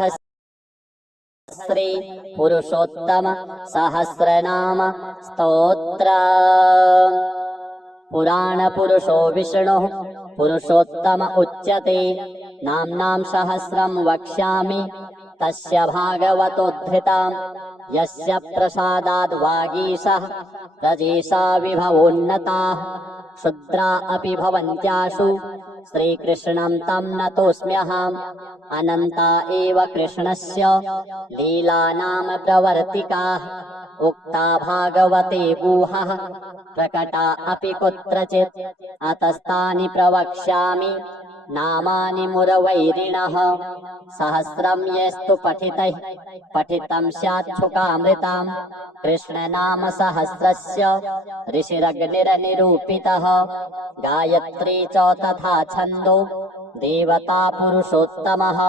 श्री पुरुषोत्तम सहस्रनाम स्तोत्र। पुराण पुरुषो विष्णुः पुरुषोत्तम उच्यते। नाम्नां सहस्रं वक्ष्यामि तस्य भागवतोद्धृताम्। यस्य प्रसादाद् वागीशः प्रजेशा विभवोन्नताः। क्षुद्रा अपि भवन्त्याशु श्रीकृष्णं तं नतोऽस्म्यहम्। अनन्ता एव कृष्णस्य लीलानां प्रवर्तिकाः। उक्ता भागवते गुहाः प्रकटा अपि कुत्रचित्। अतस्तानि प्रवक्ष्यामि नामानि मुरवैरिणः। सहस्रं यस्तु पठितैः पठितं स्याच्छुकामृताम्। कृष्णनाम सहस्रस्य ऋषिरग्निर्निरूपितः। गायत्री च तथा छन्दो देवता पुरुषोत्तमः।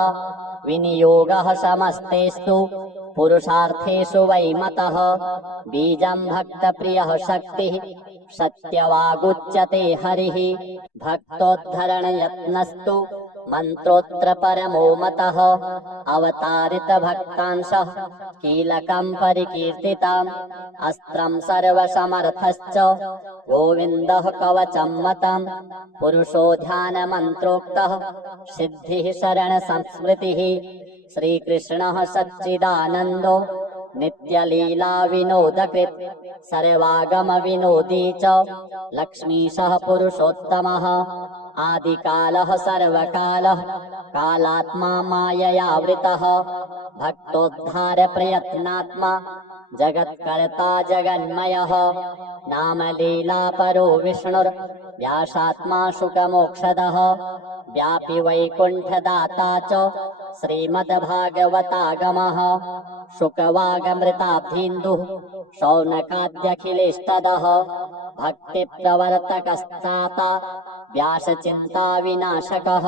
विनियोगः समस्तेस्तु पुरुषार्थेषु वैमतः। बीजं भक्तप्रियः शक्तिः सत्यवागुच्यते हरिः। भक्तोद्धरणयत्नस्तु मन्त्रोऽत्र परमो मतः। अवतारित भक्तांशः कीलकं परिकीर्तितम्। अस्त्रं सर्वसमर्थश्च गोविन्दः कवचं मतम्। पुरुषो ध्यानमन्त्रोक्तः सिद्धिः शरणसंस्मृतिः। श्रीकृष्णः सच्चिदानन्दो नित्यलीला विनोदकृत्। सर्वागम विनोदी च लक्ष्मीशः पुरुषोत्तमः। आदिकालः सर्वकालः कालात्मा माययावृतः। भक्तोद्धार प्रयत्नात्मा जगत्कर्ता जगन्मयः। नामलीला परो विष्णुर्व्यासात्मा शुकमोक्षदः। व्यापि वैकुण्ठदाता च श्रीमद्भागवतागमः। शुकवागमृताब्धीन्दुः शौनकाद्यखिलेष्टदः। भक्तिप्रवर्तकस्ताता व्यासचिन्ता विनाशकः।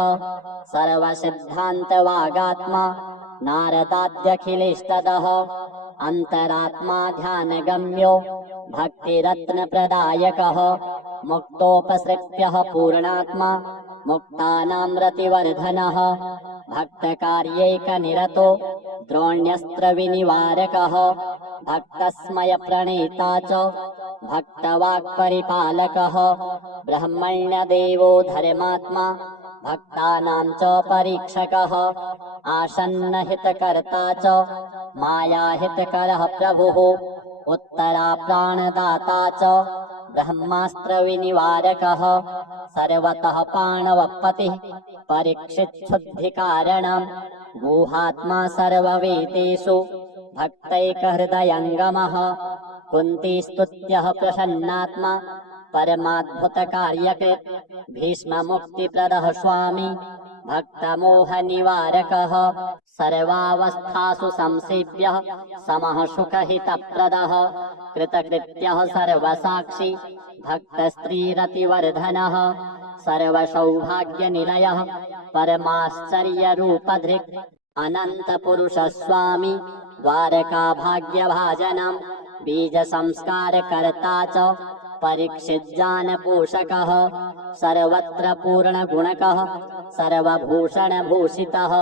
सर्वसिद्धान्तवागात्मा नारदाद्यखिलेष्टदः। अन्तरात्मा ध्यानगम्यो भक्तिरत्नप्रदायकः। मुक्तोपसृप्यः पूर्णात्मा मुक्तानां रतिवर्धनः। भक्तकार्यैकनिरतो द्रोण्यस्त्रविनिवारकः। भक्तस्मयप्रणेता च भक्तवाक्परिपालकः। ब्रह्मण्यदेवो धर्मात्मा भक्तानां च परीक्षकः। आसन्नहितकर्ता च मायाहितकरः प्रभुः। उत्तराप्राणदाता च ब्रह्मास्त्रविनिवारकः। सर्वतः पाणवपतिः परीक्षिच्छुद्धिकारणम्। गुहात्मा सर्ववेदेषु भक्तैकहृदयङ्गमः। कुन्तीस्तुत्यः प्रसन्नात्मा परमाद्भुतकार्यकृत्। भीष्ममुक्तिप्रदः स्वामी भक्तमोहनिवारकः। सर्वावस्थासु संसेव्यः समः सुखहितप्रदः। कृतकृत्यः सर्वसाक्षी भक्तस्त्रीरतिवर्धनः। सर्वसौभाग्यनिलयः परमाश्चर्यरूपधृक्। अनन्तपुरुषः स्वामी द्वारकाभाग्यभाजनम्। बीजसंस्कारकर्ता च परीक्षिज्जानपोषकः। सर्वत्र पूर्णगुणकः सर्वभूषणभूषितः।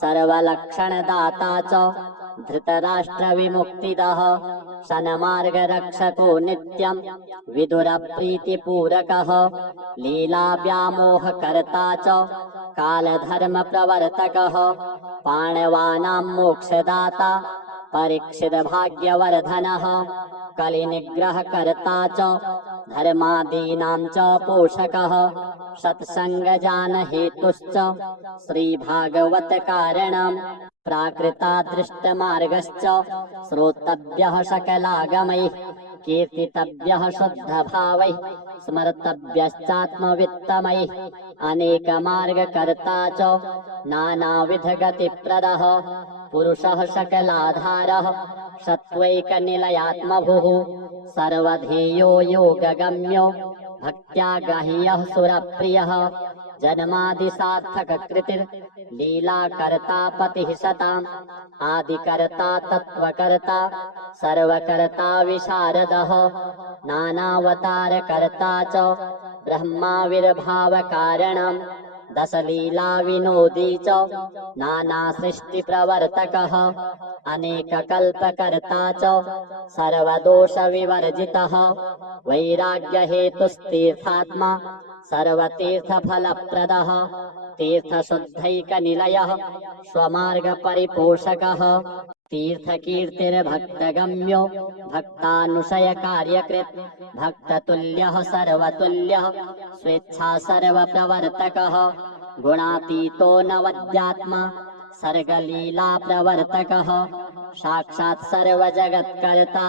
सर्वलक्षणदाता च धृतराष्ट्रविमुक्तिदः। सन्मार्गरक्षको नित्यम् विदुरप्रीतिपूरकः। लीलाव्यामोहकर्ता च कालधर्मप्रवर्तकः। पाण्डवानां मोक्षदाता परीक्षितभाग्यवर्धनः। कलिनिग्रहकर्ता च धर्मादीनां च पोषकः। सत्सङ्गजानहेतुश्च श्रीभागवतकारणम्। प्राकृतादृष्टमार्गश्च श्रोतव्यः सकलागमैः। कीर्तितव्यः शुद्धभावैः स्मर्तव्यश्चात्मवित्तमैः। अनेकमार्गकर्ता च नानाविधगतिप्रदः। पुरुषः सकलाधारः सत्त्वैकनिलयात्मभुः। सर्वधेयो योगगम्यो भक्त्या गाह्यः सुरप्रियः। जन्मादिसार्थककृतिर्लीलाकर्ता पतिः सताम्। आदिकर्ता तत्त्वकर्ता सर्वकर्ता विशारदः। नानावतारकर्ता च ब्रह्माविर्भावकारणम्। दशलीला विनोदी च नाना सृष्टि प्रवर्तकः अनेक कल्पकर्ता च सर्वदोष विवर्जितः वैराग्य हेतुस्तीर्थात्मा सर्वतीर्थ फलप्रदः तीर्थ शुद्धैक निलयः स्वमार्ग परिपोषकः तीर्थकीर्तिर्भक्तगम्यो भक्तानुशय कार्यकृत् भक्ततुल्यः सर्वतुल्यः स्वेच्छा सर्वप्रवर्तकः गुणातीतो नवद्यात्मा सर्गलीला प्रवर्तकः साक्षात् सर्वजगत्कर्ता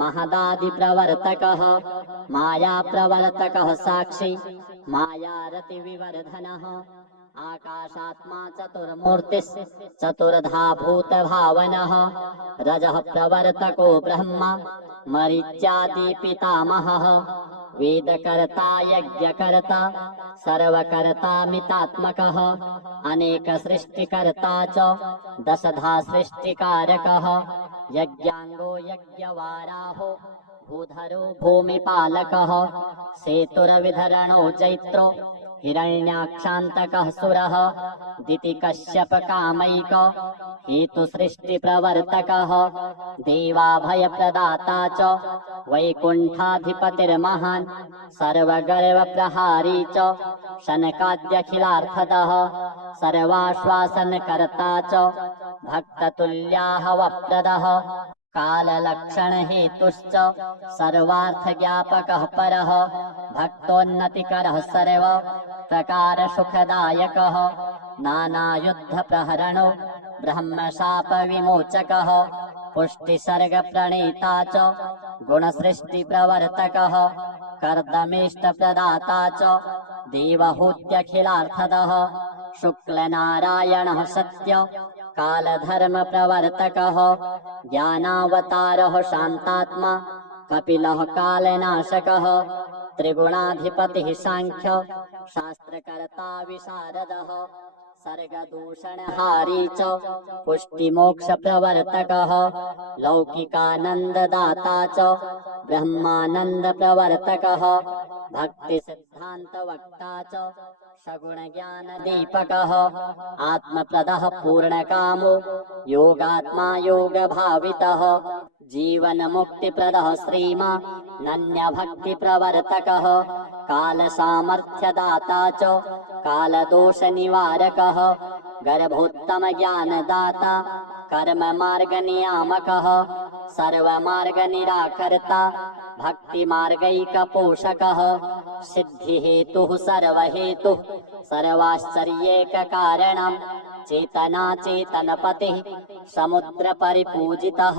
महदादि प्रवर्तकः माया प्रवर्तकः साक्षी मायारति विवर्धनः आकाशात्मा चतुर्मूर्तिः चतुर्धा भूत भावनः रजः प्रवर्तको ब्रह्मा मरीच्यादि पितामहः वेदकर्ता यज्ञकर्ता सर्वकर्ता मितात्मकः अनेक सृष्टिकर्ता च दशधा सृष्टिकारकः यज्ञांगो यज्ञवाराहो भूधरो भूमिपालकः सेतुरविधरणो चैत्रो हिरण्याक्षान्तकः सुरः दितिकश्यप कामैक हेतु सृष्टि प्रवर्तकः देवाभयप्रदाता च वैकुण्ठाधिपतिर्महान् सर्वगर्व प्रहारी च शनकाद्यखिलार्थदः सर्वाश्वासनकर्ता च भक्ततुल्याहवप्रदः काललक्षण हेतुश्च सर्वार्थज्ञापकः परः भक्तोन्नतिकरः सर्व प्रकार सुखदायकः नानायुद्धप्रहरणो ब्रह्मशाप विमोचकः पुष्टिसर्ग प्रणेता च गुणसृष्टि प्रवर्तकः कर्दमेष्टप्रदाता च देवहूत्यखिलार्थदः शुक्लनारायणः सत्य कालधर्म प्रवर्तकः ज्ञानावतारः शान्तात्मा कपिलः कालनाशकः त्रिगुणाधिपतिः साङ्ख्य शास्त्रकर्ता विशारदः सर्गदूषणहारी च पुष्टिमोक्ष प्रवर्तकः लौकिकानन्ददाता च ब्रह्मानन्द प्रवर्तकः भक्तिसिद्धान्तवक्ता च सगुणज्ञानदीपकः आत्मप्रदः पूर्णकामो योगात्मा योगभावितः जीवनमुक्तिप्रदः श्रीमानन्यभक्तिप्रवर्तकः कालसामर्थ्यदाता च कालदोषनिवारकः गर्भोत्तमज्ञानदाता कर्ममार्गनियामकः सर्वमार्गनिराकर्ता भक्तिमार्गैकपोषकः सिद्धिहेतुः सर्वहेतुः सर्वाश्चर्यैककारणम् चेतनाचेतनपतिः समुद्रपरिपूजितः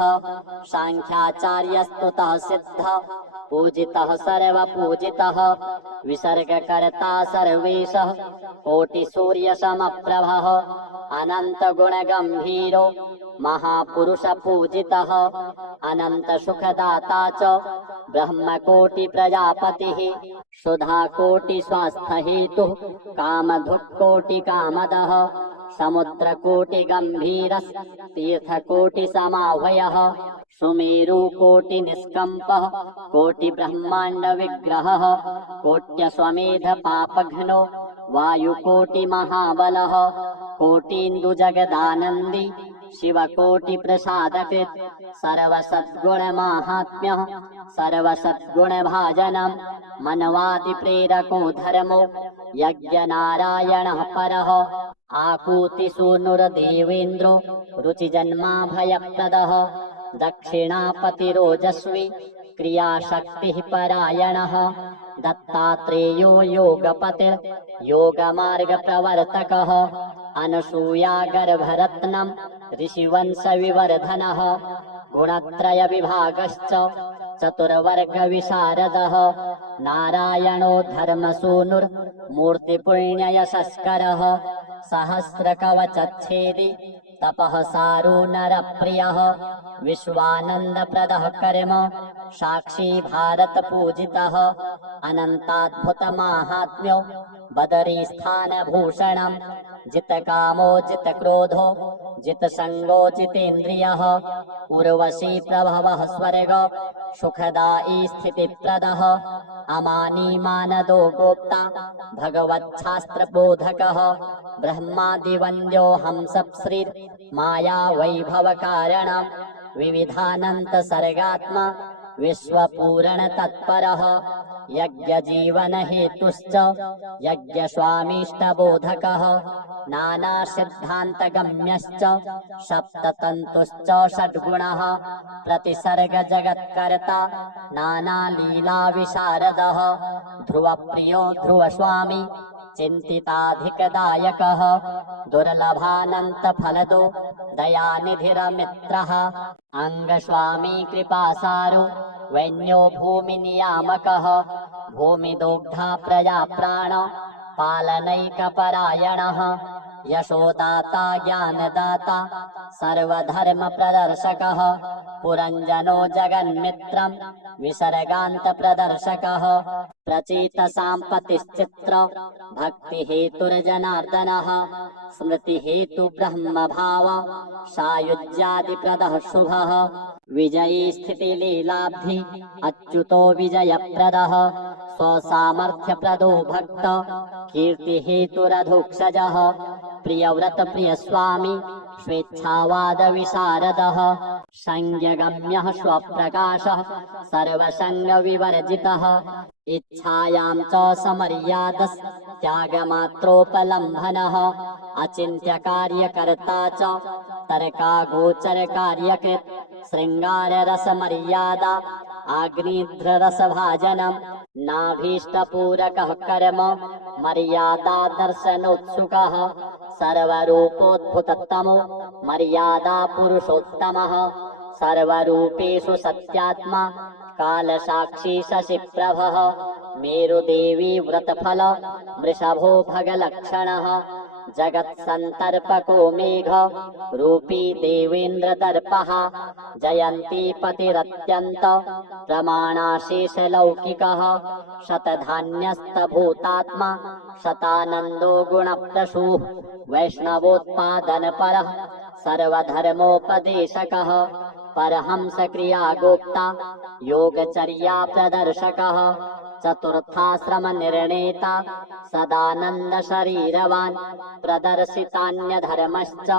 साङ्ख्याचार्यस्तुतः सिद्धः पूजितः सर्वपूजितः विसर्गकर्ता सर्वेशः कोटिसूर्यसमप्रभः अनन्तगुणगम्भीरो महापुरुषपूजितः अनन्तसुखदाता च ब्रह्मकोटिप्रजापतिः सुधाकोटिस्वास्थ्यहेतुः कामधुक्कोटिकामदः समुद्रकोटिगम्भीरस्तीर्थकोटिसमाह्वयः सुमेरुकोटिनिष्कम्पः कोटिब्रह्माण्डविग्रहः कोट्यश्वमेधपापघ्नो वायुकोटिमहाबलः कोटीन्दुजगदानन्दी शिवकोटिप्रसादकृत् सर्वसद्गुणमाहात्म्यः सर्वसद्गुणभाजनम् मनवादिप्रेरको धर्मो यज्ञनारायणः परः आकूतिसूनुर्देवेन्द्रो रुचिजन्माभयप्रदः दक्षिणापतिरोजस्वी क्रियाशक्तिः परायणः दत्तात्रेयो योगपतिर्योगमार्गप्रवर्तकः अनसूयागर्भरत्नम् ऋषिवंशविवर्धनः गुणत्रयविभागश्च चतुर्वर्गविशारदः नारायणो धर्मसूनुर्मूर्तिपुण्ययशस्करः सहस्रकवचच्छेदि तपः सारो नरप्रियः विश्वानन्दप्रदः कर्म साक्षी भारतपूजितः अनन्ताद्भुतमाहात्म्यो बदरीस्थानभूषणम् जितकामो जितक्रोधो जितसङ्गो जितेन्द्रियः उर्वशी प्रभवः स्वर्ग सुखदायी स्थितिप्रदः अमानी मानदो गोप्ता भगवच्छास्त्रबोधकः ब्रह्मादिवन्द्यो हंसप्सृ माया वैभवकारणं विविधानन्त सर्गात्मा विश्वपूरणतत्परः यज्ञजीवनहेतुश्च यज्ञस्वामीष्टबोधकः नानासिद्धान्तगम्यश्च सप्ततन्तुश्च षड्गुणः प्रतिसर्गजगत्कर्ता नानालीलाविशारदः ध्रुवप्रियो ध्रुवस्वामी चिन्तिताधिकदायकः दुर्लभानन्तफलदो दयानिधिरमित्रः अङ्गस्वामी कृपासारो वैन्यो भूमिनियामकः भूमिदोग्धा प्रजा प्राण पालनैकपरायणः यशोदाता ज्ञानदाता सर्वधर्मप्रदर्शकः पुरञ्जनो जगन्मित्रं विसर्गान्तप्रदर्शकः प्रचितसाम्पतिश्चित्र भक्तिहेतुर्जनार्दनः स्मृतिहेतुब्रह्मभाव सायुज्यादिप्रदः शुभः विजयी स्थितिलीलाब्धि अच्युतो विजयप्रदः स्वसामर्थ्यप्रदो भक्त कीर्तिहेतुरधोक्षजः प्रियव्रतप्रियस्वामी स्वेच्छावादविशारदः संज्ञगम्यः स्वप्रकाशः सर्वसङ्गविवर्जितः इच्छायां च समर्यादस्त्यागमात्रोपलम्भनः अचिन्त्यकार्यकर्ता च तर्कागोचरकार्यकृत् शृङ्गाररसमर्यादा आग्निध्ररसभाजनं नाभीष्टपूरकः कर्म मर्यादादर्शनोत्सुकः सर्वरूपोद्भुततमो मर्यादा पुरुषोत्तमः सर्वरूपेषु सत्यात्मा कालसाक्षी शशिप्रभः मेरुदेवी व्रतफल वृषभो भगलक्षणः जगत्सन्तर्पको मेघ रूपी देवेन्द्रदर्पः जयन्ती पतिरत्यन्त प्रमाणाशेषलौकिकः शतधान्यस्तभूतात्मा शतानन्दो गुणप्रसूः वैष्णवोत्पादनपरः सर्वधर्मोपदेशकः परहंसक्रियागोप्ता योगचर्याप्रदर्शकः चतुर्थाश्रमनिर्णेता सदानन्दशरीरवान् प्रदर्शितान्यधर्मश्च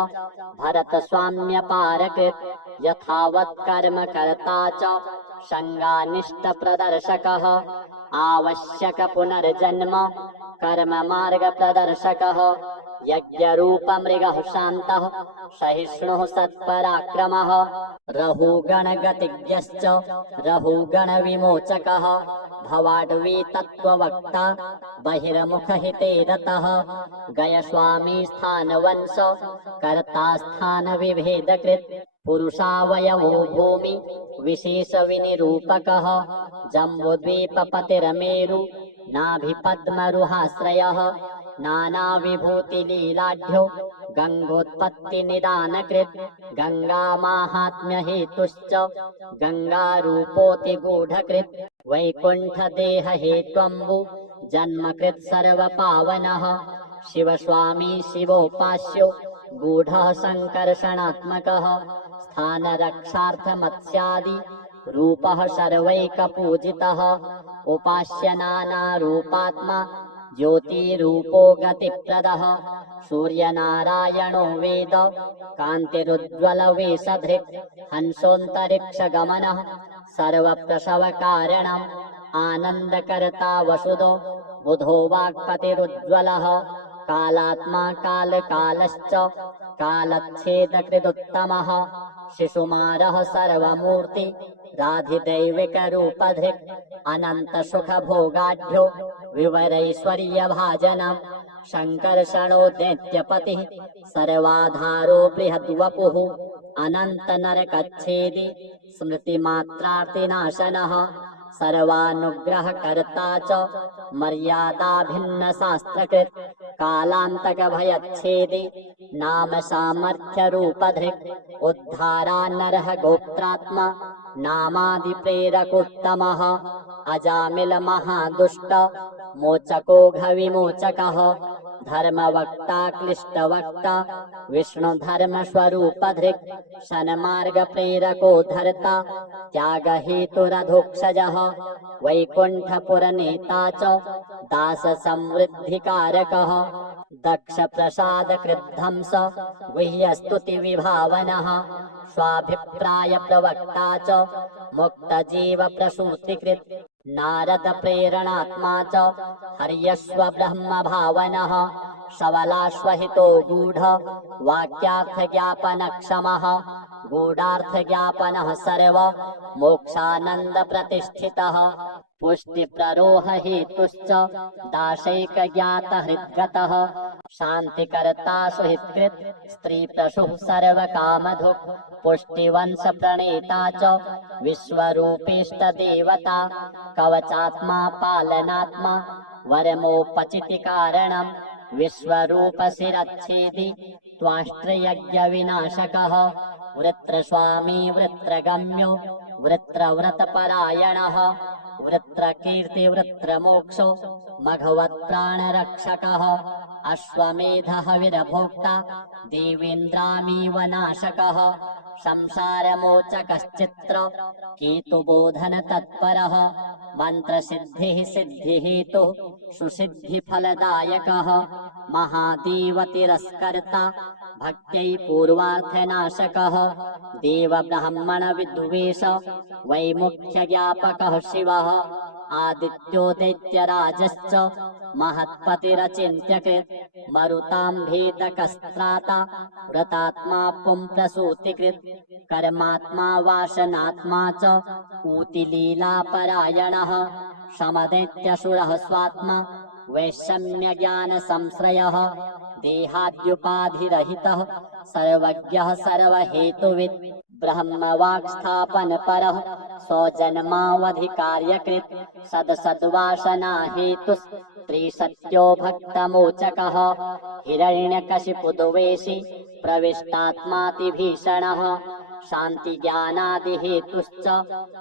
भरतस्वाम्यपारकृत् यथावत् कर्मकर्ता च संगानिष्टप्रदर्शकः आवश्यकपुनर्जन्म कर्ममार्गप्रदर्शकः यज्ञरूपमृगः शान्तः सहिष्णुः सत्पराक्रमः रहुगणगतिज्ञश्च रहुगणविमोचकः भवाड्वी तत्त्ववक्ता बहिर्मुखहिते रतः गयस्वामी स्थानवंश कर्ता स्थानविभेदकृत् पुरुषावयवो भूमि विशेषविनिरूपकः जम्बुद्वीपपतिरमेरु नाभिपद्मरुहाश्रयः नानाविभूतिलीलाढ्यो गङ्गोत्पत्तिनिदानकृत् गङ्गामाहात्म्यहेतुश्च गङ्गारूपोऽतिगूढकृत् वैकुण्ठदेहहेत्वम्बु जन्मकृत् सर्वपावनः शिवस्वामी शिवोपास्यो गूढः सङ्कर्षणात्मकः स्थानरक्षार्थमत्स्यादि रूपः सर्वैकपूजितः उपास्य नानारूपात्मा ज्योतिरूपो गतिप्रदः सूर्यनारायणो वेद कान्तिरुज्ज्वलवेशधृक् हंसोऽन्तरिक्षगमनः सर्वप्रसवकारणम् आनन्दकर्ता वसुदो बुधो वाक्पतिरुज्ज्वलः कालात्मा कालकालश्च कालच्छेदकृदुत्तमः शिशुमारः सर्वमूर्ति राधिदैविकरूपधृक् अनन्तसुखभोगाढ्यो विवरैश्वर्यभाजनम् शङ्कर्षणो दैत्यपतिः सर्वाधारो बृहद्वपुः अनन्तनरकच्छेदी स्मृतिमात्रार्तिनाशनः सर्वानुग्रहकर्ता च मर्यादाभिन्नशास्त्रकृत् कालान्तकभयच्छेदी नाम सामर्थ्यरूपधृक् उद्धारानरः गोप्त्रात्मा नामादिप्रेरकोत्तमः अजामिलमहादुष्ट मोचकोघविमोचकः धर्मवक्ता क्लिष्टवक्ता विष्णु धर्म स्वरूप धृक् सन्मार्ग प्रेरको धर्ता त्याग हेतुरधोक्षजः वैकुंठपुर नेता च दास समृद्धिकारकः दक्ष प्रसाद कृद्धंस गुह्य स्तुति विभावनः स्वाभिप्राय प्रवक्ता च मुक्त जीव प्रसूतिकृत् नारद प्रेरणात्मा च हर्यश्व ब्रह्म भावनः सबलाश्वहितो गूढ़ वाक्यार्थ ज्ञापन क्षमः गूढ़ार्थ ज्ञापनः सर्व मोक्षानंद प्रतिष्ठितः पुष्टि प्ररोह हेतुश्च दाशैक ज्ञात हृद्गतः शांतिकर्ता सुहितकृत स्त्री प्रसुः सर्व कामधुक् पुष्टिवंश प्रणेता च विश्वरूपेष्ट देवता कवचात्मा पालनात्मा वरमोपचिति कारणम् विश्वरूप शिरच्छेदि त्वाष्ट्रयज्ञ विनाशकः वृत्रस्वामी वृत्रगम्यो वृत्रव्रतपरायणः वृत्रकीर्ति वृत्रमोक्षो मघवत्प्राणरक्षकः अश्वमेधः वीरभोक्ता देवेन्द्रामीव नाशकः संसारमोचकश्चित्र केतुबोधन तत्परः मंत्रसिद्धिः सिद्धिहेतुः सुसिद्धिफलदायकः महादेवतिरस्कर्ता भक्त्यै पूर्वार्थनाशकः देवब्राह्मण विद्वेष वैमुख्य ज्ञापकः शिवः आदित्यो दैत्यराजश्च महत्पतिरचिन्त्यकृत् मरुतां भेदकस्त्राता व्रतात्मा पुंप्रसूतिकृत् कर्मात्मा वासनात्मा च ऊतिलीलापरायणः समदैत्यसुरः स्वात्मा वैषम्य ज्ञान संश्रयः देहाद्युपाधिरहितः सर्वज्ञः सर्वहेतुवित् ब्रह्मवाक्स्थापन परः स्वजन्मावधिकार्यकृत् सदसद्वासना हेतुः त्रिसत्यो भक्तमोचकः हिरण्यकशिपुद्वेषी प्रविष्टात्मातिभीषणः शान्ति ज्ञानादि हेतुश्च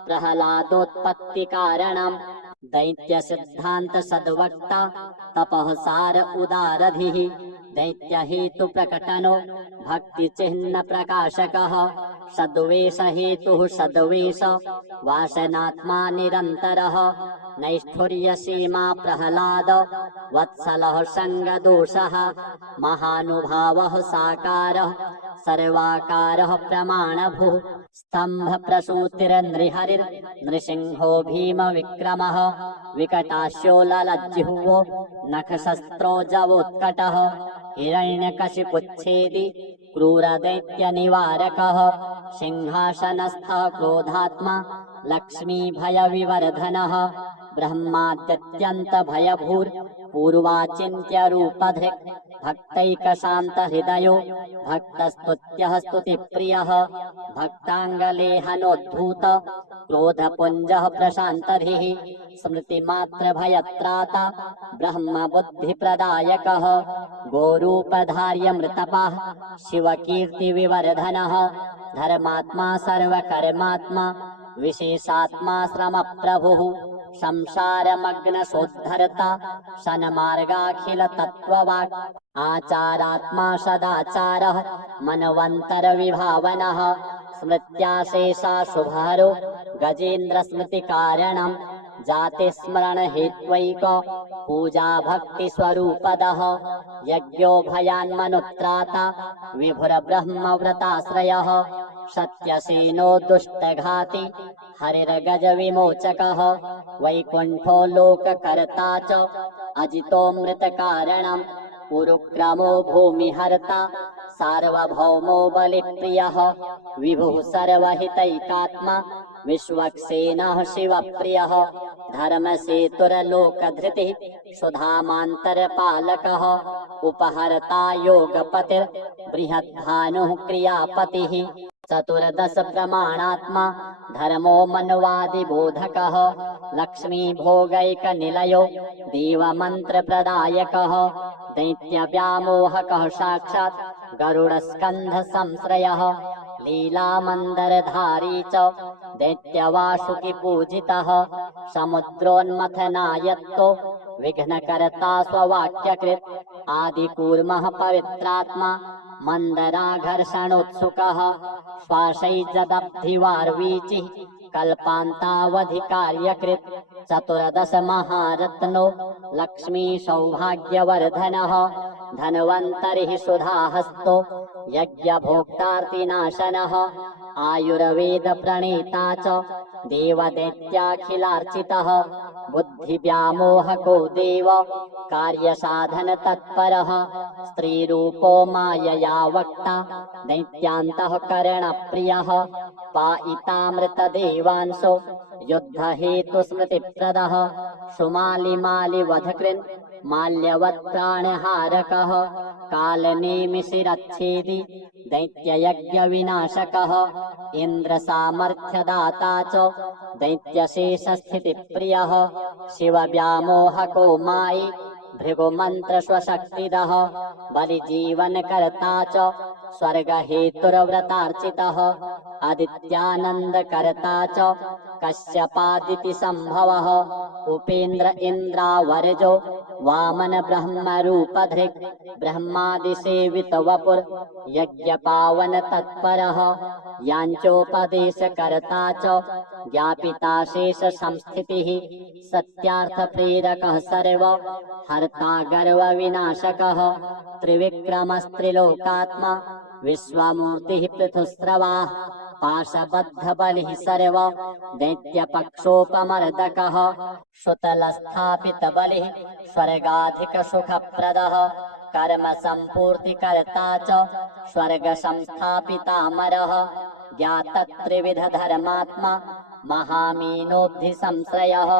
प्रह्लादोत्पत्ति कारणम् दैत्य सिद्धांत सद्वक्ता तपः सार उदारधिः दैत्य हेतु प्रकटनो भक्ति चिह्न प्रकाशकः सद्वेष हेतुः सद्वेष वासनात्मा निरन्तरः नैष्ठुर्य सीमा प्रह्लाद वत्सलः संगदोषः महानुभावः साकारः सर्वाकारः प्रमाणभूः स्तंभ प्रसूतिर्नृहरिर् नृसिंहो भीम विक्रमः विकटास्यो ललज्जिह्वो नखशस्त्रो जवोत्कटः हिरण्यकशिपुच्छेदि क्रूरदैत्य निवारकः सिंहासनस्थः क्रोधात्मा लक्ष्मी भय विवर्धनः ब्रह्माद्यत्यंत भयभूर् पूर्वाचिन्त्य रूपधृक् भक्तैकशान्त हृदयो भक्तस्तुत्यः स्तुतिप्रियः भक्ताङ्गलेहनोद्धूत क्रोधपुञ्जः प्रशान्तधिः स्मृतिमात्र भयत्राता ब्रह्म बुद्धिप्रदायकः गोरूपधार्यमृतपः शिवकीर्ति विवर्धनः धर्मात्मा सर्वकर्मात्मा विशेषात्मा श्रमप्रभुः संसारमग्नसोद्धर्ता सन्मार्गाखिल तत्त्ववाक् आचारात्मा सदाचारः मनवन्तर विभावनः स्मृत्याशेषा शुभहरो गजेन्द्र स्मृति कारणम् जाति स्मरण हेत्वैक पूजा भक्ति स्वरूपदः यज्ञो भयान्मनुत्राता विभुर ब्रह्म व्रताश्रयः सत्यसेनो दुष्टघाती हरिर्गज विमोचकः वैकुंठो लोककर्ता च अजितो मृत कारणम् उरुक्रमो भूमिहर्ता सार्वभौमो बलिप्रियः विभुः सर्वहितैकात्मा विश्वक्सेनः शिवप्रियः धर्मसेतुर्लोकधृतिः सुधामान्तरपालकः उपहर्ता योगपतिर् बृहद्भानुः क्रियापतिः चतुर्दश प्रमाणात्मा धर्मो मन्वादि बोधकः लक्ष्मी भोगैक निलयो देवमंत्र प्रदायकः दैत्य व्यामोहकः साक्षात् गरुड़ स्कंध संश्रयः लीला मंदरधारी च दैत्यवासुकी पूजितः समुद्रोन्मथनायत्तो विघ्नकर्ता स्ववाक्यकृत् आदिकूर्मः पवित्रात्मा मन्दराघर्षणोत्सुकः श्वासैर्जदब्धिवार्वीचिः कल्पान्तावधिकार्यकृत् चतुर्दश महारत्नो लक्ष्मी सौभाग्यवर्धनः धन्वन्तरिः सुधाहस्तो यज्ञभोक्तार्तिनाशनः आयुर्वेद प्रणीता च देवदैत्याखिलार्चितः बुद्धिव्यामोहको देव कार्यसाधन तत्परः स्त्रीरूपो मायया वक्ता दैत्यान्तःकरणप्रियः पायितामृतदेवांशो युद्धहेतुस्मृतिप्रदः सुमालिमालिवधकृन् माल्यवत्प्राणहारकः कालनेमिशिरच्छेदि दैत्ययज्ञविनाशकः इन्द्रसामर्थ्यदाता च दैत्यशेषस्थितिप्रियः शिवव्यामोहको मायि भृगुमन्त्रस्वशक्तिदः बलिजीवनकर्ता च स्वर्गहेतुर्व्रतार्चितः आदित्यानन्दकर्ता च कश्यपादितिसम्भवः उपेन्द्र इन्द्रावर्जो वामन ब्रह्मरूपधृक् ब्रह्मादिसेवितवपुर् यज्ञपावन तत्परः याञ्चोपदेशकर्ता च ज्ञापिता शेषसंस्थितिः सत्यार्थप्रेरकः सर्व हर्ता गर्वविनाशकः त्रिविक्रमस्त्रिलोकात्मा विश्वमूर्तिः पृथुस्रवाः पाशबद्धबलिः सर्व दैत्यपक्षोपमर्दकः सुतलस्थापितबलिः स्वर्गाधिकसुखप्रदः कर्मसम्पूर्तिकर्ता च स्वर्गसंस्थापितामरः ज्ञातत्रिविधधर्मात्मा महामीनोऽब्धिसंश्रयः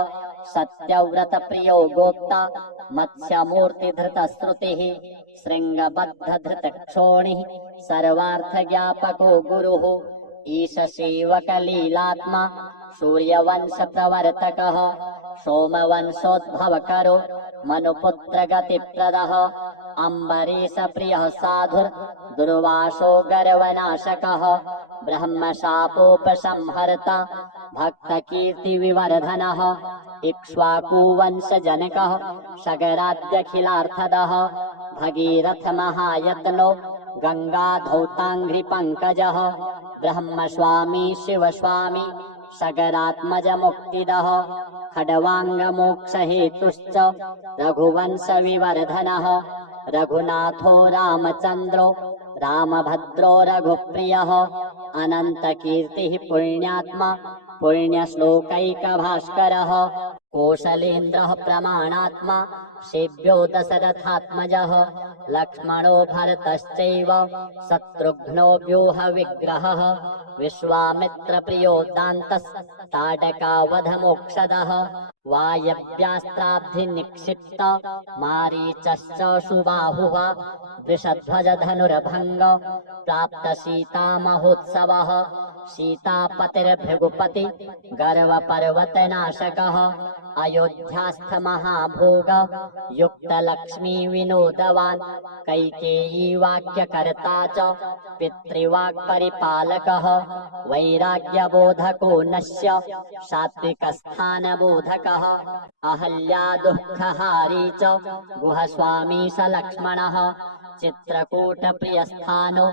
सत्यव्रतप्रियो गोप्ता मत्स्यमूर्तिधृतश्रुतिः शृङ्गबद्धधृतक्षोणिः सर्वार्थज्ञापको गुरुः ईशसेवकलीलात्मा सूर्यवंशप्रवर्तकः सोमवंशोद्भवकरो मनुपुत्रगतिप्रदः अम्बरीशप्रियः साधुर्दुर्वासो गर्वनाशकः ब्रह्मशापोपसंहर्ता भक्तकीर्तिविवर्धनः इक्ष्वाकुवंशजनकः सगराद्यखिलार्थदः भगीरथमहायत्नो गङ्गाधौताङ्घ्रिपङ्कजः ब्रह्मस्वामी शिवस्वामी सगरात्मजमुक्तिदः खड्वाङ्गमोक्षहेतुश्च रघुवंशविवर्धनः रघुनाथो रामचन्द्रो रामभद्रो रघुप्रियः अनन्तकीर्तिः पुण्यात्मा पुण्यश्लोकैकभास्करः कोशलेन्द्रः प्रमाणात्मा सेव्यो दशरथात्मजः लक्ष्मणो भरतश्चैव शत्रुघ्नो व्यूहविग्रहः विश्वामित्रप्रियो दान्तस्ताडकावधमोक्षदः वायव्यास्त्राब्धिनिक्षिप्त मारीचश्च सुबाहुः वृषध्वजधनुर्भङ्ग प्राप्त सीतामहोत्सवः सीतापतिर्भृगुपति गर्वपर्वतनाशकः अयोध्यास्थमहाभोग युक्तलक्ष्मी विनोदवान् कैकेयी वाक्यकर्ता च पितृवाक्परिपालकः वैराग्यबोधको नश्य सात्विकस्थानबोधकः अहल्या दुःखहारी च गुहस्वामी स लक्ष्मणः चित्रकूटप्रियस्थानो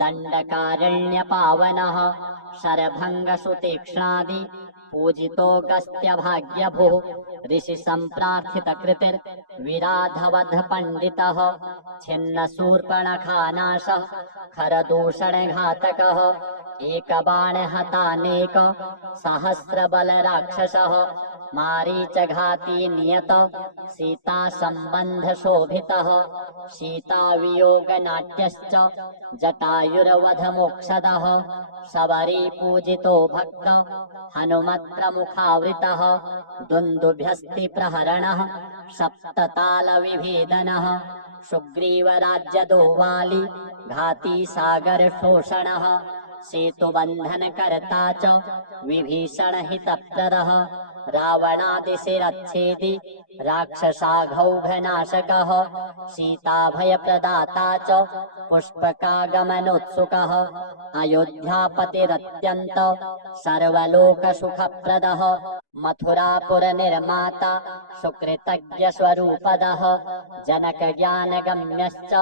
दण्डकारण्यपावनः शरभङ्गसुतीक्ष्णादि पूजितोऽगस्त्यभाग्यभुः ऋषिसम्प्रार्थितकृतिर्विराधवधपण्डितः छिन्नशूर्पणखानाशः खरदूषणघातकः एकबाणहतानेक सहस्रबलराक्षसः मारीचघाती नियत सीतासम्बन्धशोभितः सीतावियोगनाट्यश्च जटायुर्वधमोक्षदः शबरीपूजितो भक्त हनुमत्प्रमुखावृतः दुन्दुभ्यस्तिप्रहरणः सप्ततालविभेदनः सुग्रीवराज्यदो वाली घाती सागरशोषणः सेतुबन्धनकर्ता च विभीषणहितप्रदः रावणादिशिरच्छेदि राक्षसाघौघनाशकः सीताभयप्रदाता च पुष्पकागमनोत्सुकः अयोध्यापतिरत्यन्त सर्वलोकसुखप्रदः मथुरापुरनिर्माता सुकृतज्ञस्वरूपदः जनकज्ञानगम्यश्च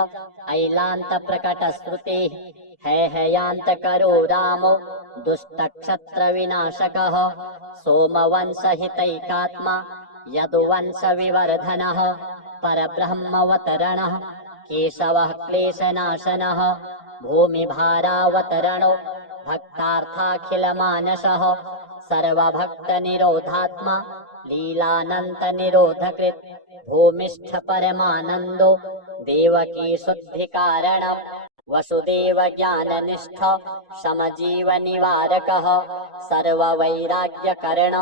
ऐलान्तप्रकटश्रुतिः हैहयान्तकरो रामो दुष्टक्षत्रविनाशकः सोमवंशहितैकात्मा यदुवंशविवर्धनः परब्रह्मवतरणः केशवः क्लेशनाशनः भूमिभारावतरणो भक्तार्थाखिलमानसः सर्वभक्तनिरोधात्मा लीलानन्तनिरोधकृत् भूमिष्ठ परमानन्दो देवकी शुद्धिकारणम् वसुदेव ज्ञाननिष्ठ समजीवनिवारकः सर्ववैराग्यकरण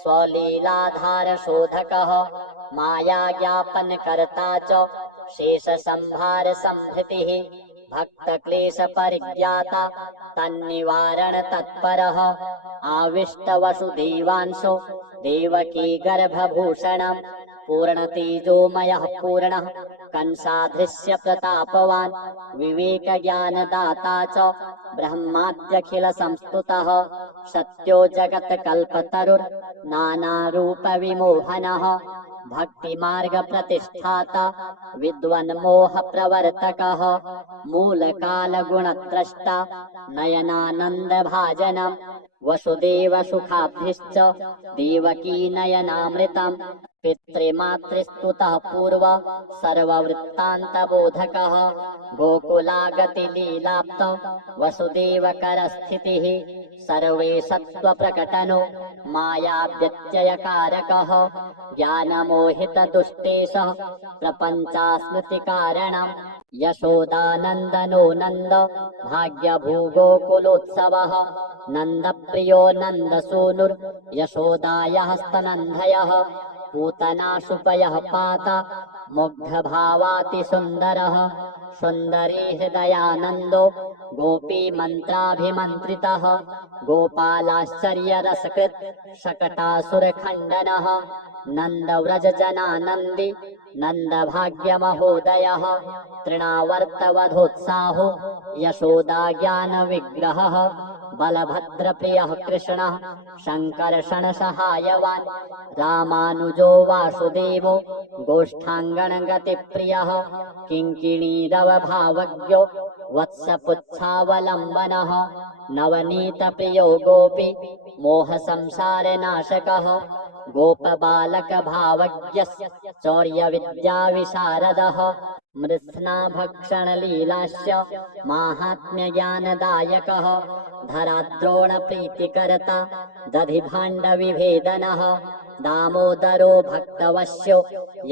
स्वलीलाधारशोधकः मायाज्ञापनकर्ता च शेषसंहारसंहृतिः भक्तक्लेशपरिज्ञाता तन्निवारणतत्परः आविष्टवसुदेवांशो देवकी गर्भभूषणम् पूर्णतेजोमयः पूर्णः कंसाधृश्य प्रतापवान् विवेकज्ञानदाता च ब्रह्माद्यखिलसंस्तुतः सत्यो जगत्कल्पतरुर्नानारूपविमोहनः भक्तिमार्गप्रतिष्ठाता विद्वन्मोहप्रवर्तकः मूलकालगुणद्रष्टा नयनानन्दभाजनम् वसुदेवसुखाब्धिश्च देवकी नयनामृतम् पितृमातृस्तुतः पूर्व सर्ववृत्तान्तबोधकः गोकुलागतिलीलाप्त वसुदेवकरस्थितिः सर्वे सत्त्वप्रकटनो मायाव्यत्ययकारकः ज्ञानमोहितदुष्टेशः प्रपञ्चास्मृतिकारणम् यशोदानन्दनो नन्द भाग्यभूगोकुलोत्सवः नन्दप्रियो नन्दसूनुर्यशोदायः स्तनन्धयः पूतनाशुपयः पाता मुग्धभावातिसुन्दरः सुन्दरी हृदयानन्दो गोपीमन्त्राभिमन्त्रितः गोपालाश्चर्यरसकृत् शकटासुरखण्डनः नन्दव्रजजनानन्दी नन्दभाग्यमहोदयः तृणावर्तवधोत्साहो यशोदाज्ञानविग्रहः बलभद्रप्रियः कृष्णः शङ्कर्षणसहायवान् रामानुजो वासुदेवो गोष्ठाङ्गणगतिप्रियः किङ्किणीरवभावज्ञो वत्सपुच्छावलम्बनः नवनीतप्रियो गोपी मोहसंसारनाशकः गोपबालकभावज्ञस्य चौर्यविद्याविशारदः मृत्स्नाभक्षणलीलास्य माहात्म्यज्ञानदायकः धराद्रोणप्रीतिकर्ता दधिभाण्डविभेदनः दामोदरो भक्तवश्यो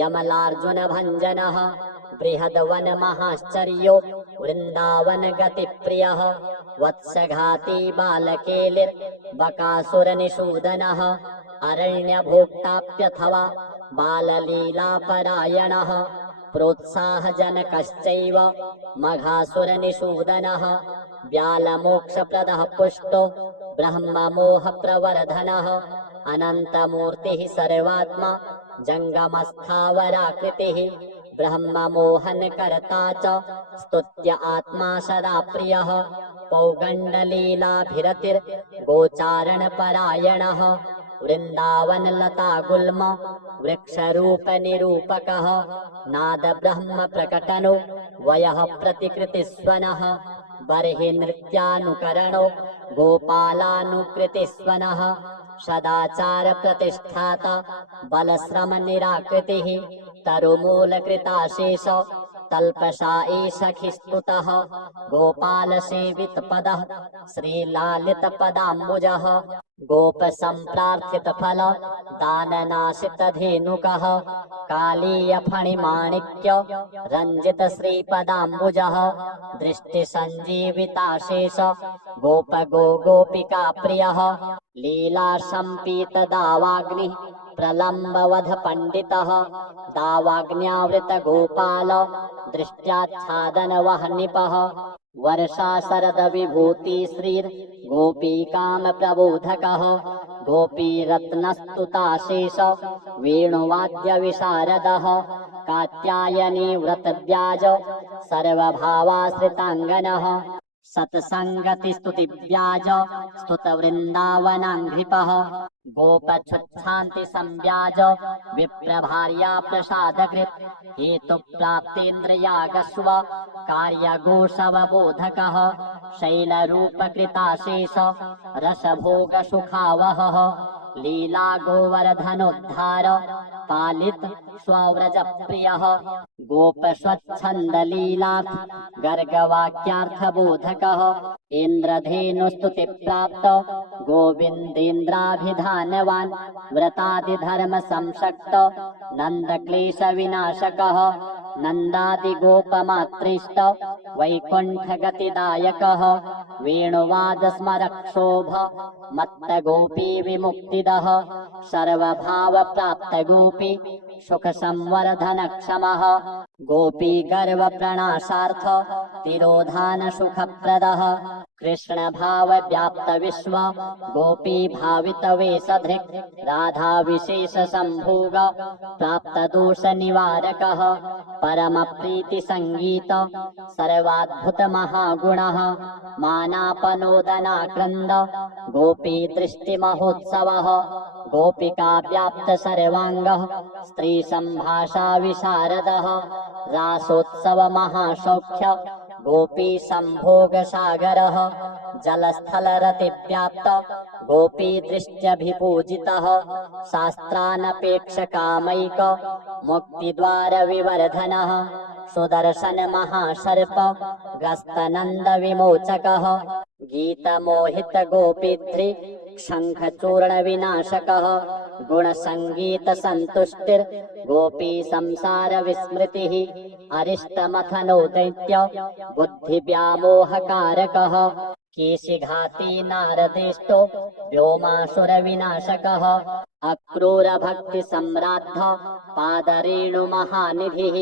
यमलार्जुनभञ्जनः बृहद्वनमहाश्चर्यो वृन्दावनगतिप्रियः वत्सघाती बालकेलिर्बकासुरनिषूदनः अरण्यभोक्ताप्यथवा बाललीलापरायणः प्रोत्साहजनकश्चैव मघासुरनिषूदनः व्यालमोक्षप्रदः पुष्टो ब्रह्ममोहप्रवर्धनः अनन्तमूर्तिः सर्वात्मा जङ्गमस्थावराकृतिः ब्रह्ममोहनकर्ता च स्तुत्य आत्मा सदा प्रियः पौगण्डलीलाभिरतिर्गोचारणपरायणः वृन्दावनलतागुल्म वृक्षरूपनिरूपकः नादब्रह्मप्रकटनो वयः प्रतिकृतिस्वनः बर्हि नृत्यानुकरणो गोपालानुकृतिस्वनः सदाचारप्रतिष्ठाता बलश्रमनिराकृतिः तरुमूलकृताशेष तल्पशायीसखिस्तुतः गोपालसेवितपदः श्रीलालितपदाम्बुजः गोपसम्प्रार्थितफल दाननाशितधेनुकः कालीयफणिमाणिक्य रञ्जितश्रीपदाम्बुजः दृष्टिसञ्जीविताशेष गोपिकाप्रियः लीलासम्पीतदावाग्निः प्रलम्बवधपण्डितः दावाग्न्यावृतगोपाल दृष्ट्याच्छादनवह्निपः वर्षाशरदविभूति श्रीर्गोपीकामप्रबोधकः गोपीरत्नस्तुताशेष वेणुवाद्यविशारदः कात्यायनी व्रतव्याज सर्वभावाश्रिताङ्गनः सत्सङ्गतिस्तुतिव्याज स्तुतवृन्दावनाङ्घ्रिपः गोपच्छुच्छान्ति संव्याज विप्रभार्या प्रसादकृत् हेतुप्राप्तेन्द्रियागस्व कार्यघोषवबोधकः शैलरूपकृताशेष रसभोगसुखावहः लीला गोवर्धनोद्धार पालित स्वव्रजप्रियः गोपस्वच्छन्दलीलार्थ गर्गवाक्यार्थबोधकः इन्द्रधेनुस्तुतिप्राप्त गोविन्देन्द्राभिधानवान् व्रतादिधर्म संशक्त नन्दक्लेशविनाशकः नन्दादिगोपमात्रिष्ट वैकुण्ठगतिदायकः वेणुवादस्मरक्षोभ मत्तगोपी विमुक्तिदः सर्वभावप्राप्तगोपी सुखसंवर्धनक्षमः गोपी गर्वप्रणाशार्थ तिरोधानसुखप्रदः कृष्णभावव्याप्तविश्व गोपी भावितवेषधृक् राधाविशेषसम्भोग प्राप्तदोषनिवारकः परमप्रीतिसङ्गीत सर्वाद्भुतमहागुणः मानापनोदनाक्रन्द गोपीदृष्टिमहोत्सवः गोपिकाव्याप्तसर्वाङ्गः स्त्रीसम्भाषाविशारदः रासोत्सवमहासौख्य गोपी संभोगसागरः जलस्थलरतिव्याप्त गोपी दृष्ट्यभिपूजितः शास्त्रानपेक्षकामैक मुक्तिद्वारविवर्धनः सुदर्शन महासर्प ग्रस्तनन्दविमोचकः गीतमोहित गोपीद्रि शङ्खचूर्णविनाशकः गुणसङ्गीतसन्तुष्टिर् गोपी संसारविस्मृतिः अरिष्टमथनो दैत्य बुद्धिव्यामोहकारकः केशिघाती नारदेष्टो व्योमासुरविनाशकः अक्रूरभक्तिसम्राद्ध पादरेणुमहानिधिः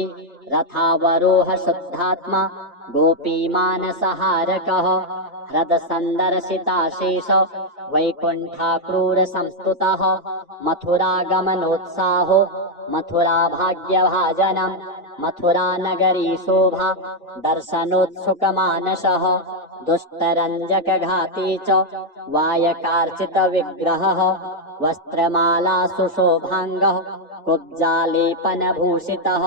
रथावरोह शुद्धात्मा गोपीमानसहारकः हृदसन्दर्शिताशेष वैकुण्ठाक्रूरसंस्तुतः मथुरागमनोत्साहो मथुराभाग्यभाजनम् मथुरानगरी शोभा दर्शनोत्सुकमानसः दुष्टरञ्जकघाती च वायकार्चितविग्रहः वस्त्रमाला सुशोभाङ्गः कुब्जालेपनभूषितः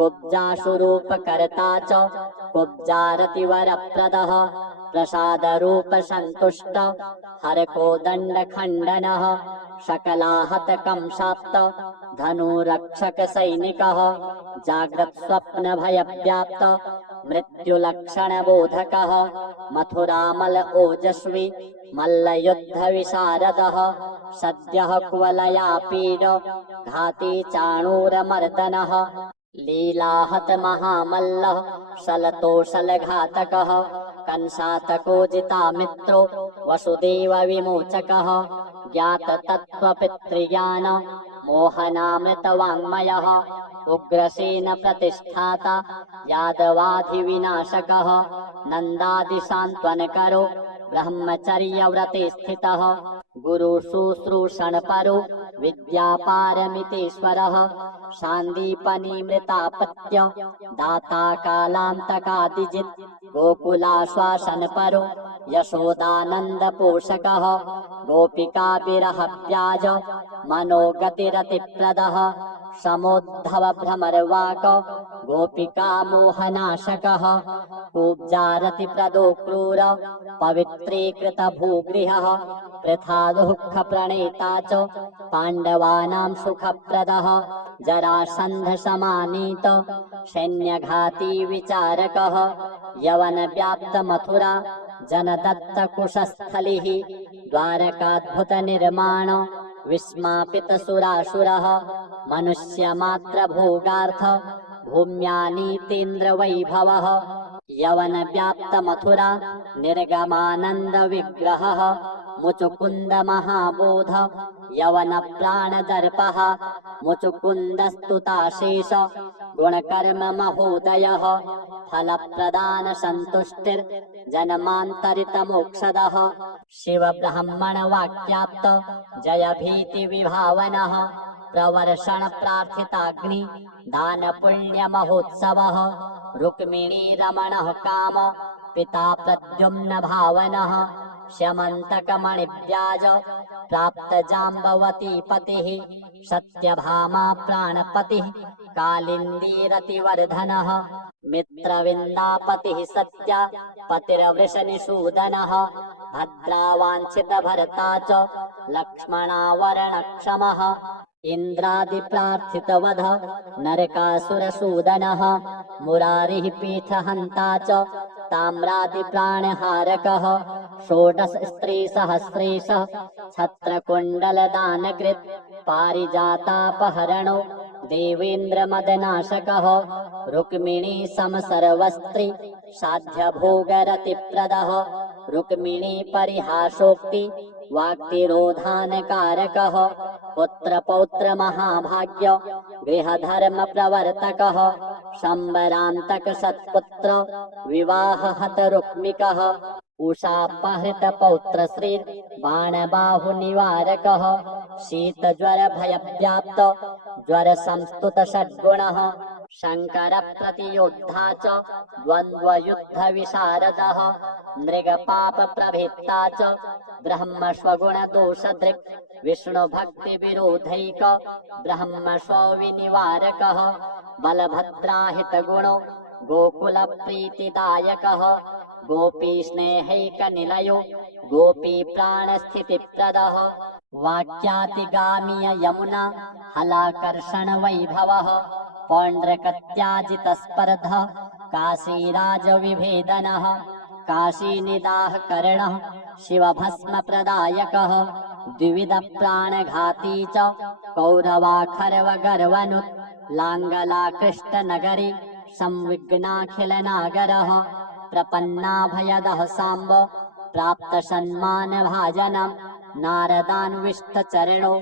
कुब्जाशुरूपकर्ता च कुब्जारतिवरप्रदः प्रसादरूपसन्तुष्ट हरकोदण्डखण्डनः शकलाहतकंशाप्त धनुरक्षकसैनिकः जाग्रत्स्वप्नभयव्याप्त मृत्युलक्षणबोधकः मथुरामल ओजस्वी मल्लयुद्धविशारदः सद्यः कुवलयापीड घाती चाणूरमर्दनः लीलाहत महामल्लः शलतोषलघातकः कंसातकोजितामित्रो वसुदेवविमोचकः ज्ञाततत्त्वपितृज्ञान मोहनामृतवाङ्मयः उग्रसेन प्रतिष्ठाता यादवाधिविनाशकः नन्दादिसान्त्वनकरो ब्रह्मचर्यव्रते स्थितः गुरुशुश्रूषणपरो विद्यापारमितेश्वरः सान्दीपनीमृतापत्य दाता कालान्तकादिजित् गोकुलाश्वासनपरो यशोदानन्दपोषकः गोपिकाविरहव्याज मनोगतिरतिप्रदः समोद्धवभ्रमर्वाक गोपिकामोहनाशकः कुब्जारतिप्रदो क्रूर पवित्रीकृतभूगृहः पृथा दुःखप्रणेता च पाण्डवानां सुखप्रदः जरासन्धसमानीत सैन्यघाती विचारकः यवनव्याप्तमथुरा जनदत्तकुशस्थलिः द्वारकाद्भुतनिर्माण विस्मापितसुरासुरः मनुष्यमात्रभोगार्थ भूम्यानीतीन्द्रवैभवः यवनव्याप्तमथुरा निर्गमानन्दविग्रहः मुचुकुन्दमहाबोध यवनप्राणदर्पः मुचुकुन्दस्तुताशेष गुणकर्म महोदयः फलप्रदान सन्तुष्टिर्जन्मान्तरित मोक्षदः शिव ब्रह्मण वाक्याप्त जय भीति विभावनः प्रवर्षण प्रार्थिताग्नि दान पुण्य महोत्सवः रुक्मिणी रमणः काम पिता प्रद्युम्न भावनः श्यमन्तक मणिव्याज प्राप्त जाम्बवती पतिः सत्यभामा प्राणपतिः कालिन्दी रतिवर्धनः मित्रविन्दापतिः सत्या पतिर्वृषनिषूदनः भद्रावाञ्छित भरता च लक्ष्मणावरणक्षमः इन्द्रादिप्रार्थितवध नरकासुरसूदनः मुरारिः पीठहन्ता च ताम्रादिप्राणहारकः षोडश स्त्रीसहस्रेशः छत्रकुण्डलदानकृत् पारिजातापहरणो देवेन्द्रमदनाशकः रुक्मिणी समसर्वस्त्री साध्यभोगरतिप्रदः रुक्मिणी परिहासोक्ति वाक्तिरोधानकारकः पुत्रपौत्र महाभाग्य गृहधर्म प्रवर्तकः शम्बरान्तक सत्पुत्र विवाह हत रुक्मिकः उषापहृत पौत्र श्री बाणबाहु निवारकः शीतज्वर भयव्याप्त ज्वर संस्तुत षड्गुणः शंकर प्रतियोद्धा च द्वन्द्व युद्ध विशारदः नृगपाप प्रभेत्ता च ब्रह्म स्वगुण दोष दृक् विष्णु भक्ति विरोधैक ब्रह्म स्वविनिवारकः बलभद्राहित गुणो गोकुल प्रीतिदायकः गोपी स्नेहैक निलयो गोपी प्राण स्थिति प्रदः वाक्यातिगामीय यमुना हलाकर्षण वैभवः पौण्ड्रकत्याजित स्पर्ध काशीराज विभेदनः काशीनिदाह करणः शिवभस्म प्रदायकः द्विविध प्राणघाती च कौरवाखर्व गर्वनुत् लाङ्गलाकृष्ट नगरी संविघ्नाखिल नागरः प्रपन्नाभयदः साम्ब प्राप्त सन्मान भाजनम् नारदान्विष्ट चरणो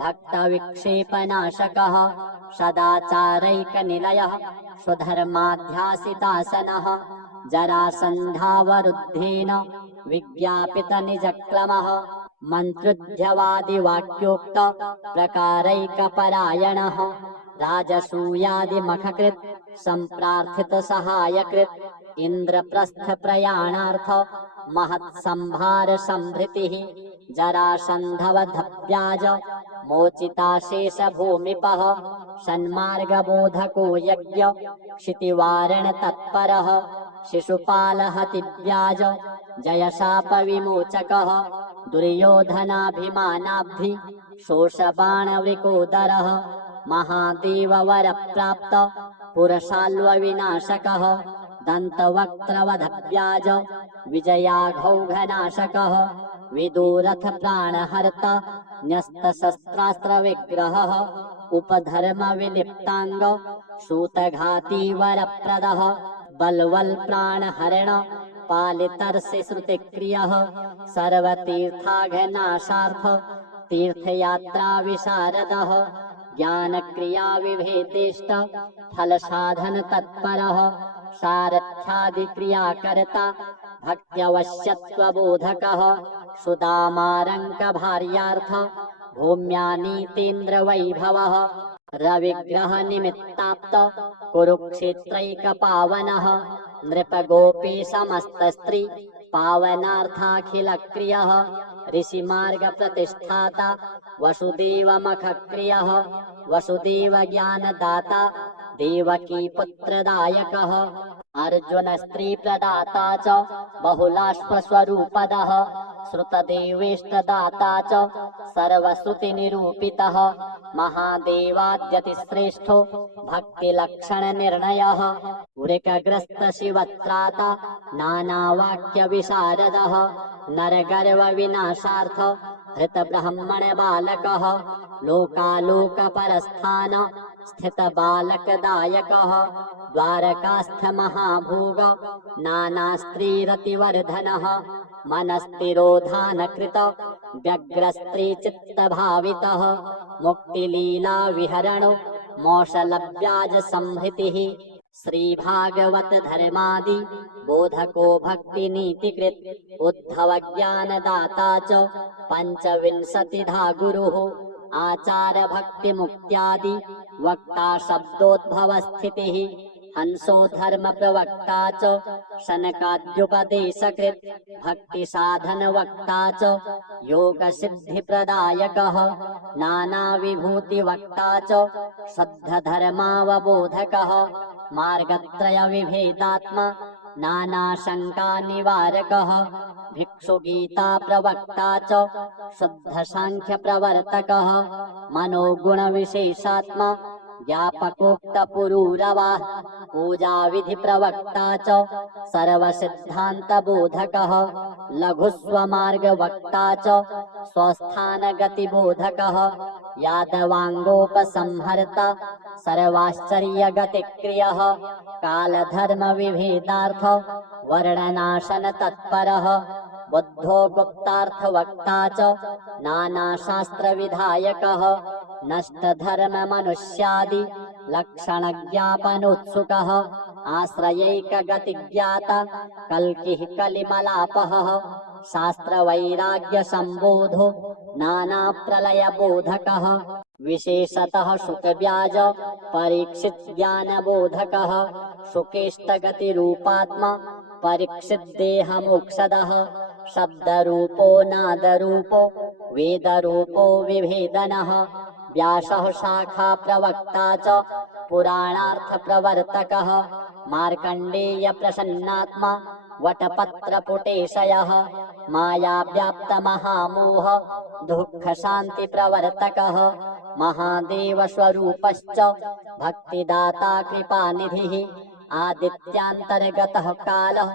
भक्त विक्षेपनाशकः सदाचारैक निलयः स्वधर्माध्यासितासनः जरासन्धावरुद्धेन विज्ञापित निजक्लमः मन्त्रुध्यवादि वाक्योक्त प्रकारैक परायणः राजसूयादिमखकृत् सम्प्रार्थित सहायकृत् इंद्रप्रस्थ प्रयाणार्थ महत्संभार संभृतिः जरासन्धवधव्याज मोचिताशेष भूमिपः सन्मार्गबोधको यज्ञ क्षितिवारण तत्परः शिशुपालहतिव्याज जयशाप विमोचकः दुर्योधनाभिमानाब्धि शोषबाणवृकोदरः महादेव वर प्राप्त पुरशाल्व विनाशकः दन्तवक्त्रवधव्याज विजयाघौघनाशकः विदुरथ प्राणहर्ता न्यस्तशस्त्रास्त्र विग्रहः उपधर्म विलिप्तांग सूतघाती वरप्रदः बलवल प्राणहरण पालितर्षि श्रुतिक्रियः सर्वतीर्थाघनाशार्थ तीर्थयात्रा विशारदः ज्ञानक्रिया विभेदेष्ट फलसाधन तत्परः सारथ्यादिक्रियाकर्ता भक्त्यवश्यत्वबोधकः सुदामारंक भार्यार्थ भूम्या नीतीन्द्र वैभवः रविग्रह निमित्ताप्त कुरुक्षेत्रैक पावनः नृपगोपी समस्त स्त्री पावनार्थाखिल क्रियः ऋषिमार्ग प्रतिष्ठाता वसुदेव मख क्रियः वसुदेव ज्ञानदाता देवकी पुत्रदायकः अर्जुन स्त्री प्रदाता च बहुलाश्वस्वरूपदः श्रुतदेवेष्टदाता च सर्वश्रुति निरूपितः महादेवाद्यतिश्रेष्ठो भक्तिलक्षण निर्णयः वृकग्रस्त शिवत्राता नानावाक्य विशारदः नरगर्व विनाशार्थ हृत ब्राह्मण बालकः लोकालोक परस्थान स्थित बालकदायकः द्वारकास्थ महाभोग नाना स्त्रीरतिवर्धनः मनस्तिरोधानकृत व्यग्रस्त्री चित्तभावितः मुक्तिलीला विहरणो मौसलव्याज संहृतिः श्री भागवत धर्मादि बोधको भक्ति नीतिकृत उद्धव ज्ञानदाता च पंचविंशतिधा गुरुः आचार भक्ति मुक्त्यादि वक्ता शब्दोद्भव स्थितिः हंसो धर्म प्रवक्ता च शनकाद्युपदेशकृत भक्ति साधन वक्ता च योग सिद्धि प्रदायकः नाना विभूति वक्ता च शुद्ध धर्मावबोधकः मार्गत्रय विभेदात्मा नाना शंका निवारकः भिक्षु गीता प्रवक्ता च शुद्ध सांख्य प्रवर्तकः मनोगुण विशेषात्मा व्यापकोक्त पुरूरवः पूजा विधि प्रवक्ता च सर्व सिद्धांत बोधकः लघु स्वमार्ग वक्ता च स्वस्थान गति बोधकः यादवांगोपसंहर्ता सर्वाश्चर्य गतिक्रियः काल धर्म विभेदार्थ वर्णनाशन तत्परः बुद्धो गुप्तार्थ वक्ता च नाना शास्त्र विधायकः नष्ट धर्म मनुष्यादि लक्षण ज्ञापनोत्सुकः आश्रयैक गति ज्ञाता कल्किः कलिमलापः शास्त्र वैराग्य संबोधो नाना प्रलय बोधकः विशेषतः शुक व्याज परीक्षित ज्ञान बोधकः शुकेष्ट गति रूपात्मा परीक्षित देह मोक्षदः शब्द रूपो नाद रूपो वेद रूपो विभेदनः व्यासः शाखा प्रवक्ता च पुराणार्थ प्रवर्तकः मार्कण्डेय प्रसन्नात्मा वटपत्र पुटेशयः माया व्याप्त महामोह दुःख शांति प्रवर्तकः महादेव स्वरूपश्च भक्तिदाता कृपानिधिः आदित्यान्तर्गतः कालः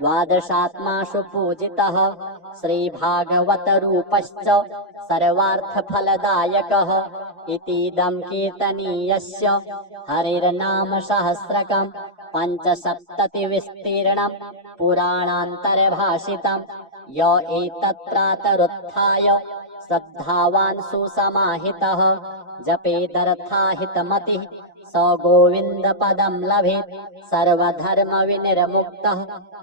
द्वादशात्मासु पूजितः श्री भागवत रूपश्च सर्वार्थ फलदायकः इतीदं कीर्तनीयस्य हरिर्नाम सहस्रकं पंचसप्तति विस्तीर्णं पुराणान्तर्भाषितं य एतत् प्रातरुत्थाय श्रद्धावान् सुसमाहितः जपेदर्थाहितमतिः स गोविंद पदं लभेत् सर्वधर्म विनिर्मुक्तः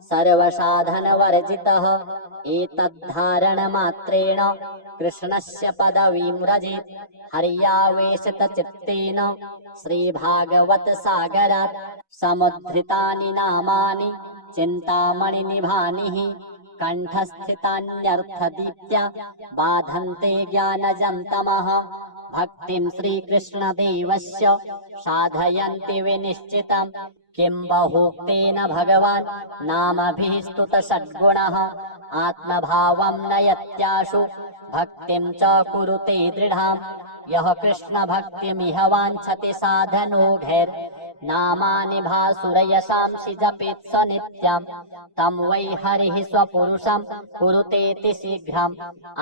सर्वसाधन वर्जितः एतद्धारण मात्रेण कृष्णस्य पदवीं व्रजेत् हर्यावेशित चित्तेन श्री भागवत सागरात् समुद्धृतानि नामानि चिन्तामणि निभानिः कंठस्थितान्यर्थदीप्त्या बाधन्ते ज्ञानजं तमः भक्तिं श्रीकृष्णदेवस्य साधयन्ति विनिश्चितं किं बहुक्तेन भगवान् नामभिः स्तुत षड्गुणः आत्मभावं नयत्याशु भक्तिं च कुरुते दृढाम् यः कृष्ण भक्तिमिह वाञ्छति साधनोघैर् नामानि भासुरयशांसि जपेत् स नित्यं तं वै हरिः स्वपुरुषं कुरुतेति शीघ्रम्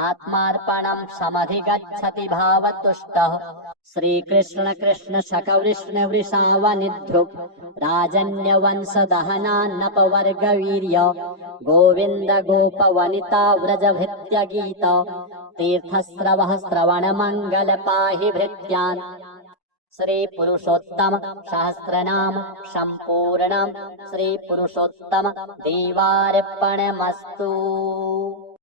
आत्मार्पणं समधिगच्छति भावतुष्टः श्रीकृष्ण कृष्ण शक वृष्ण वृषावनिधृक् राजन्यवंश दहनान्नपवर्गवीर्य गोविन्द गोपवनिता व्रजभृत्य गीत तीर्थस्रवः श्रवण मंगल पाहि भृत्यान् श्री पुरुषोत्तम सहस्रनाम संपूर्णं श्री पुरुषोत्तम देवार्पणमस्तु।